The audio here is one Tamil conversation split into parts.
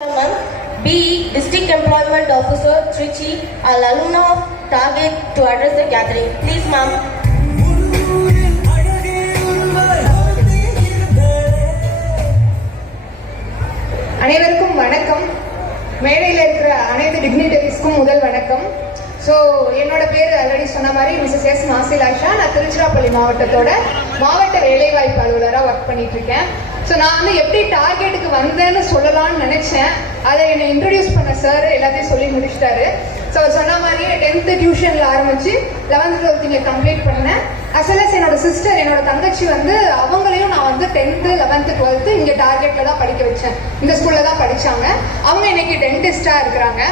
BE District Employment Officer Trichy, an alumna of Target, to address the gathering. Please, ma'am. அனைவருக்கும் வணக்கம். மேடையில் இருக்கிற அனைத்து டிக்னிட்டரிஸ்க்கும் முதல் வணக்கம். ஸோ என்னோட பேர் ஆல்ரெடி சொன்ன மாதிரி மிஸ்ஸஸ் எஸ் மாசிலாஷா. நான் திருச்சிராப்பள்ளி மாவட்டத்தோட மாவட்ட வேலைவாய்ப்பு அலுவலராக ஒர்க் பண்ணிட்டு இருக்கேன். ஸோ நான் வந்து எப்படி டார்கெட்டுக்கு வந்தேன்னு சொல்லலாம்னு நினைச்சேன். அதை என்னை இன்ட்ரடியூஸ் பண்ண சார் எல்லாத்தையும் சொல்லி முடிச்சிட்டாரு. ஸோ அவர் சொன்ன மாதிரியே 10th டியூஷனில் ஆரம்பிச்சு 11th 12th இங்கே கம்ப்ளீட் பண்ணேன். அசலஸ் என்னோட சிஸ்டர், என்னோட தங்கச்சி வந்து அவங்களையும் நான் வந்து 10th 11th 12th இங்கே டார்கெட்ல தான் படிக்க வச்சேன். இந்த ஸ்கூல்ல தான் படிச்சாங்க. அவங்க இன்னைக்கு டென்டிஸ்டா இருக்கிறாங்க.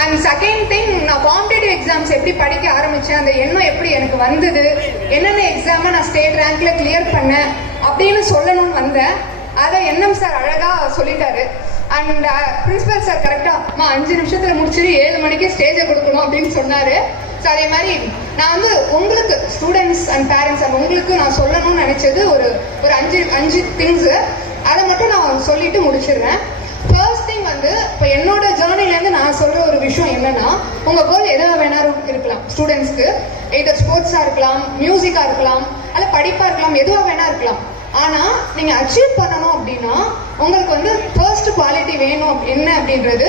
அண்ட் செகண்ட் திங், நான் காம்படிட்டிவ் எக்ஸாம்ஸ் எப்படி படிக்க ஆரம்பிச்சேன், அந்த எண்ணம் எப்படி எனக்கு வந்தது, என்னென்ன எக்ஸாமை நான் ஸ்டேட் ரேங்க்ல கிளியர் பண்ணேன் அப்படின்னு சொல்லணும்னு வந்தேன். அதை என்எம் சார் அழகா சொல்லிட்டாரு. அண்ட் பிரின்சிபல் சார் கரெக்டா 5 நிமிஷத்துல முடிச்சுட்டு 7 மணிக்கு ஸ்டேஜை கொடுக்கணும் அப்படின்னு சொன்னாரு. ஸோ அதே மாதிரி நான் வந்து உங்களுக்கு ஸ்டூடெண்ட்ஸ் அண்ட் பேரண்ட்ஸ் அண்ட் உங்களுக்கு நான் சொல்லணும்னு நினைச்சது ஒரு 5 திங்ஸ். அதை மட்டும் நான் சொல்லிட்டு முடிச்சிடுறேன். ஃபர்ஸ்ட் திங் வந்து இப்போ என்னோட ஜேர்னிலேருந்து நான் சொல்ற ஒரு விஷயம் என்னன்னா, உங்க கோல் எதாக வேணாலும் இருக்கலாம். ஸ்டூடெண்ட்ஸ்க்கு இது ஸ்போர்ட்ஸா இருக்கலாம், மியூசிக்கா இருக்கலாம், அல்ல படிப்பா இருக்கலாம், எதுவாக வேணா இருக்கலாம். ஆனா நீங்க அச்சீவ் பண்ணணும் அப்படின்னா உங்களுக்கு வந்து ஃபர்ஸ்ட் குவாலிட்டி வேணும். என்ன அப்படின்றது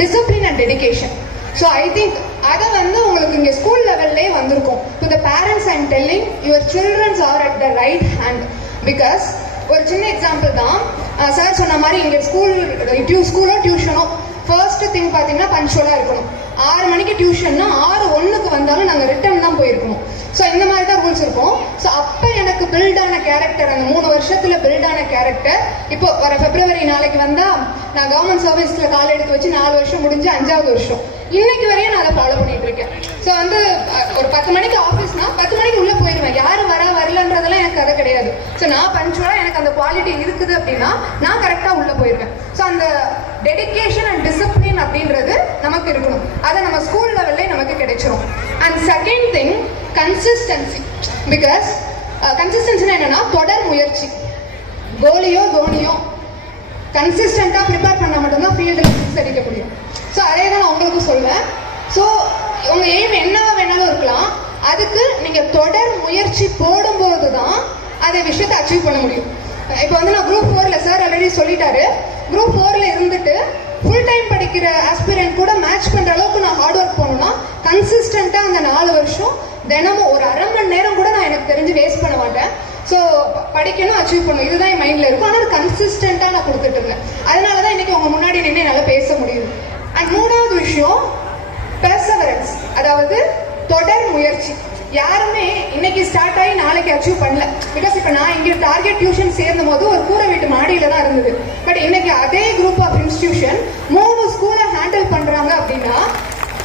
discipline and dedication. So I think அதை வந்து உங்களுக்கு இங்கே ஸ்கூல் லெவல்லே வந்திருக்கும். To the parents I am telling, your childrens are at the right hand. Because ஒரு சின்ன எக்ஸாம்பிள் தான். சார் சொன்ன மாதிரி இங்கே ஸ்கூலோ டியூஷனோ ஃபர்ஸ்ட் திங் பார்த்தீங்கன்னா பஞ்சுவலாக இருக்கணும். 6 மணிக்கு டியூஷன்னா 6:01 வந்தாலும் நாங்கள் ரிட்டர்ன் தான் போயிருக்கணும். ஸோ இந்த மாதிரி தான் ரூல்ஸ் இருக்கும். ஸோ அப்போ எனக்கு பில்டான கேரக்டர், அந்த 3 வருஷத்துல பில்டான கேரக்டர் இப்போ வர February நாளைக்கு வந்தா நான் கவர்மெண்ட் சர்வீஸ்ல கால் எடுத்து வச்சு 4 வருஷம் முடிஞ்சு 5வது வருஷம் இன்னைக்கு வரையும் நான் அதை ஃபாலோ பண்ணிட்டு இருக்கேன். ஸோ வந்து ஒரு 10 மணிக்கு ஆஃபீஸ்னா 10 மணிக்கு உள்ள போயிடுவேன். யாரும் வரலன்றதெல்லாம் எனக்கு கதை கிடையாது. ஸோ நான் பஞ்சுவலா எனக்கு அந்த குவாலிட்டி இருக்குது அப்படின்னா நான் கரெக்டா உள்ள போயிருவேன். ஸோ அந்த டெடிகேஷன் அண்ட் டிசிப்ளின் அப்படின்றது நமக்கு இருக்கணும். அதை நம்ம ஸ்கூல் லெவல்லே நமக்கு கிடைச்சிரும். And second thing, consistency. Because கன்சிஸ்டன்சினா என்னன்னா தொடர் முயற்சி. கோலியோ தோனியோ கன்சிஸ்டண்டா ப்ரிப்பேர் பண்ணா மட்டும்தான் ஃபீல்டில் சிக்ஸ் அடிக்க முடியும். ஸோ அதே தான் நான் உங்களுக்கு சொல்வேன். ஸோ உங்க எய்ம் என்னவா வேணாலும் இருக்கலாம், அதுக்கு நீங்க தொடர் முயற்சி போடும்போது தான் அதை விஷயத்தை அச்சீவ் பண்ண முடியும். இப்போ வந்து நான் குரூப் 4ல சார் ஆல்ரெடி சொல்லிட்டாரு. குரூப் 4ல இருந்துட்டு ஃபுல் டைம் படிக்கிற ஆஸ்பிரண்ட் கூட மேட்ச் பண்ற அளவுக்கு நான் ஹார்ட் ஒர்க் பண்ணணும்னா கன்சிஸ்டண்டா அந்த 4 வருஷம் தினமும் ஒரு 1/2 மணி நேரம் கூட நான் எனக்கு தெரிஞ்சு வேஸ்ட் பண்ண மாட்டேன். ஸோ படிக்கணும், அச்சீவ் பண்ணணும், இதுதான் என் மைண்ட்ல இருக்கும். ஆனால் கன்சிஸ்டண்டா நான் கொடுத்துட்டு இருந்தேன். அதனாலதான் இன்னைக்கு உங்க முன்னாடி நின்று என்னால் பேச முடியுது. அண்ட் 3வது விஷயம் பெர்சவரன்ஸ், அதாவது தொடர் முயற்சி. யாருமே இன்னைக்கு ஸ்டார்ட் ஆகி நாளைக்கு அச்சீவ் பண்ணல. பிகாஸ் இப்போ நான் இங்கே டார்கெட் டியூஷன் சேர்ந்த போது ஒரு கூரை வீட்டு மாடியில தான் இருந்தது. பட் இன்னைக்கு அதே குரூப் ஆஃப் இன்ஸ்டிடியூஷன் 3 ஸ்கூலை ஹேண்டில் பண்றாங்க அப்படின்னா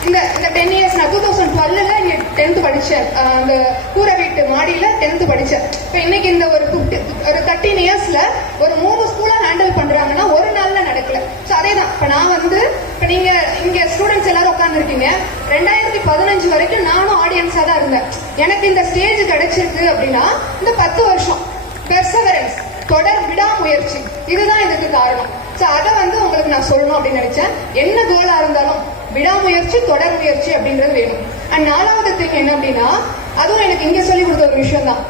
இந்த 10 இயர்ஸ் நான் 2012ல இங்க 10th படிச்சேன். அந்த கூரை வீட்டு மாடியில 10th படிச்சேன். இப்போ இன்னைக்கு இந்த ஒரு 13 இயர்ஸ்ல ஒரு 3 ஸ்கூலை ஹேண்டில் பண்றாங்கன்னா ஒரு நாள்ல நடக்கல. ஸோ அதே தான் இப்போ நான் வந்து இப்போ நீங்க இங்க ஸ்டூடெண்ட்ஸ் எல்லாரும் உட்கார்ந்து இருக்கீங்க. 2015 வரைக்கும் நானும் ஆடியன்ஸா தான் இருந்தேன். எனக்கு இந்த ஸ்டேஜ் கிடைச்சிருக்கு அப்படின்னா இந்த 10 வருஷம் பெர்சவரன்ஸ், தொடர் விடாமுயற்சி, இதுதான் இதுக்கு காரணம். ஸோ அதை வந்து உங்களுக்கு நான் சொல்லணும் அப்படின்னு நினைச்சேன். என்ன கோலா இருந்தாலும் விடாமுயற்சி, தொடர் முயற்சி அப்படின்றது வேணும். அண்ட் 4வது திங் என்ன அப்படின்னா, அதுவும் எனக்கு இங்க சொல்லி கொடுத்த ஒரு விஷயம் தான்.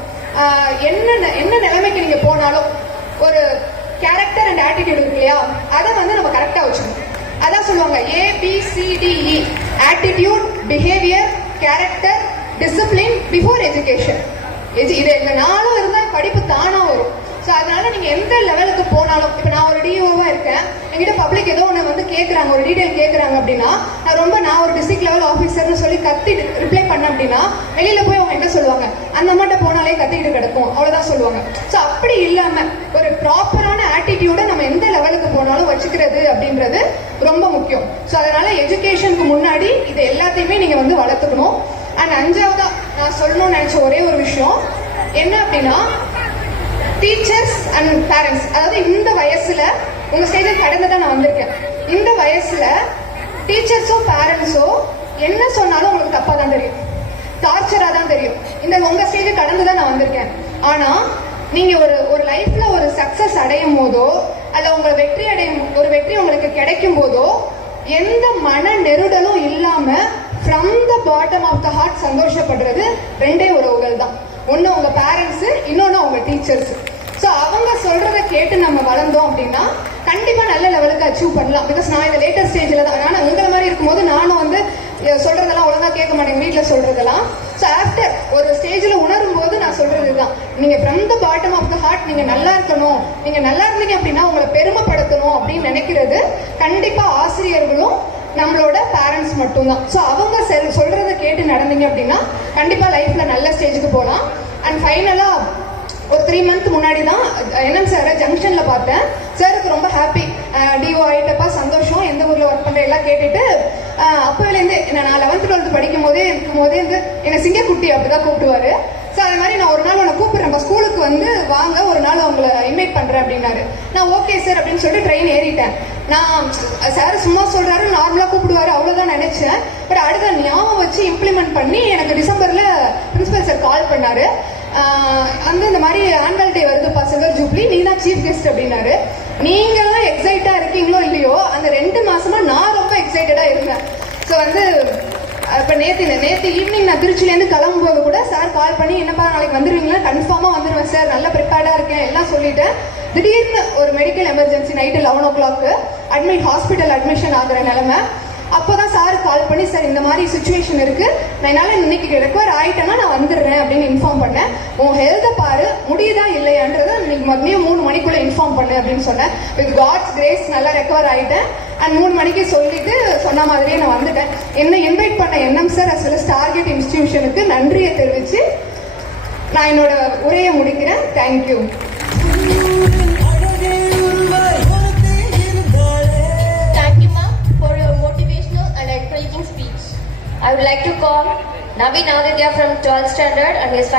என்ன நிலைமைக்கு நீங்க போனாலும் ஒரு கேரக்டர் அண்ட் ஆட்டிடியூட் இருக்கு இல்லையா, அதை வந்து நம்ம கரெக்டா வச்சுக்கணும். அதான் சொல்லுவாங்க ABCDE, attitude, behaviour, character, discipline before education. இது இந்த 4 இருந்தா படிப்பு தானா வரும். ஸோ அதனால நீங்க எந்த லெவலுக்கு போனாலும், இப்போ நான் ஒரு டிஓவா இருக்கேன், என்கிட்ட பப்ளிக் ஏதோ ஒன்று வந்து கேட்குறாங்க, ஒரு டீடைல் கேட்குறாங்க அப்படின்னா நான் ஒரு டிஸ்ட்ரிக்ட் லெவல் ஆஃபீஸர்னு சொல்லி கத்தி ரிப்ளை பண்ணேன் அப்படின்னா வெளியில போய் அவங்க என்ன சொல்லுவாங்க, அந்த அம்மாட்ட போனாலே கத்திக்கிட்டு கிடக்கும், அவ்வளோதான் சொல்லுவாங்க. ஸோ அப்படி இல்லாம ஒரு ப்ராப்பரான ஆட்டிடியூட நம்ம எந்த லெவலுக்கு போனாலும் வச்சுக்கிறது அப்படின்றது ரொம்ப முக்கியம். ஸோ அதனால எஜுகேஷனுக்கு முன்னாடி இது எல்லாத்தையுமே நீங்க வந்து வளர்த்துக்கணும். அண்ட் 5வதா நான் சொல்லணும்னு நினைச்ச ஒரே ஒரு விஷயம் என்ன அப்படின்னா, டீச்சர்ஸ் அண்ட் பேரண்ட்ஸ். அதாவது இந்த வயசுல உங்க ஸ்டேஜை கடந்துதான் நான் வந்திருக்கேன். இந்த வயசுல டீச்சர்ஸோ பேரண்ட்ஸோ என்ன சொன்னாலும் உங்களுக்கு தப்பா தான் தெரியும், டார்ச்சரா தான் தெரியும். இந்த உங்க ஸ்டேஜை கடந்துதான் நான் வந்திருக்கேன். ஆனா நீங்க ஒரு லைஃப்ல ஒரு சக்சஸ் அடையும் போதோ அதில் உங்களை வெற்றி உங்களுக்கு கிடைக்கும் போதோ எந்த மன நெருடலும் இல்லாம from the bottom of the heart சந்தோஷப்படுறது ரெண்டே உறவுகள் தான். ஒன்று உங்க பேரண்ட்ஸ், இன்னொன்று உங்க டீச்சர்ஸ். ஸோ அவங்க சொல்றத கேட்டு நம்ம வளர்ந்தோம் அப்படின்னா கண்டிப்பா நல்ல லெவலுக்கு அச்சீவ் பண்ணலாம். பிகாஸ் நான் இந்த லேட்டர் ஸ்டேஜ்ல தான், நான் உங்களை மாதிரி இருக்கும்போது நானும் வந்து சொல்றதெல்லாம் ஒழுங்கா கேட்க மாட்டேங்க வீட்டில் சொல்றதெல்லாம். ஸோ ஆஃப்டர் ஒரு ஸ்டேஜ்ல உணரும் போது நான் சொல்றது தான், நீங்க from the bottom of the heart நீங்க நல்லா இருக்கணும், நீங்க நல்லா இருந்தீங்க அப்படின்னா உங்களை பெருமைப்படுத்தணும் அப்படின்னு நினைக்கிறது கண்டிப்பா ஆசிரியர்களும் நம்மளோட பேரண்ட்ஸ் மட்டும்தான். ஸோ அவங்க சொல்றதை கேட்டு நடந்தீங்க அப்படின்னா கண்டிப்பா லைஃப்ல நல்ல ஸ்டேஜுக்கு போகலாம். அண்ட் ஃபைனலா ஒரு 3 month முன்னாடி தான் என்எம் சாரை ஜங்ஷன்ல பார்த்தேன். சாருக்கு ரொம்ப ஹாப்பி, டிஓ ஆயிட்டப்பா சந்தோஷம், எந்த ஊர்ல ஒர்க் பண்ற எல்லாம் கேட்டுட்டு அப்போலேருந்து நான் 11th 12th படிக்கும் போதே என்னை சிங்கக்குட்டி அப்படிதான் கூப்பிடுவாரு. ஸோ அது மாதிரி நான் ஒரு நாள் உன்னை கூப்பிடுறேன், ஸ்கூலுக்கு வந்து வாங்க, ஒரு நாள் உங்களை இன்வைட் பண்றேன் அப்படின்னாரு. நான் ஓகே சார் அப்படின்னு சொல்லிட்டு ட்ரெயின் ஏறிட்டேன். நான் சார் சும்மா சொல்றாரு, நார்மலா கூப்பிடுவாரு அவ்வளவுதான் நினைச்சேன். பட் அடுத்த ஞாபகம் வச்சு இம்ப்ளிமெண்ட் பண்ணி எனக்கு டிசம்பர்ல பிரின்சிபல் சார் கால் பண்ணாரு. இந்த மாதிரி ஆனுவல் டே வருதுப்பா சில்வர் ஜூப்ளி, நீ தான் சீஃப் கெஸ்ட் அப்படின்னாரு. நீங்க எல்லாம் எக்ஸைட்டா இருக்கீங்களோ இல்லையோ, அந்த 2 மாசமா நான் ரொம்ப எக்ஸைட்டடா இருந்தேன். ஸோ வந்து இப்ப நேத்து ஈவினிங் நான் திருச்சியிலேருந்து கிளம்பும்போது கூட சார் கால் பண்ணி, என்னப்பா நாளைக்கு வந்துருவீங்களா? கன்ஃபார்மா வந்துருவேன் சார், நல்லா ப்ரிப்பேர்டா இருக்கேன் எல்லாம் சொல்லிட்டேன். திடீர்னு ஒரு medical emergency night 11 o'clock hospital admission ஆகுற நிலைமை. அப்போதான் சார் கால் பண்ணி, சார் இந்த மாதிரி சுச்சுவேஷன் இருக்கு, நான் என்னால இன்னைக்கு ரெக்கவர் ஆயிட்டேன்னா நான் வந்துடுறேன் அப்படின்னு இன்ஃபார்ம் பண்ணேன். உன் ஹெல்த்தை பாரு, முடியுதா இல்லையான்றதை இன்னைக்கு மதியம் 3 மணிக்குள்ள இன்ஃபார்ம் பண்ணு அப்படின்னு சொன்னேன். வித் காட்ஸ் கிரேஸ் நல்லா ரெக்கவர் ஆயிட்டேன். அண்ட் 3 மணிக்கு சொல்லிட்டு சொன்ன மாதிரியே நான் வந்துட்டேன். என்ன இன்வைட் பண்ண N M sir as well as target இன்ஸ்டிடியூஷனுக்கு நன்றியை தெரிவிச்சு நான் என்னோட உரையை முடிக்கிறேன். Thank you. I would like to call Naveen Aditya from 12th standard and his family.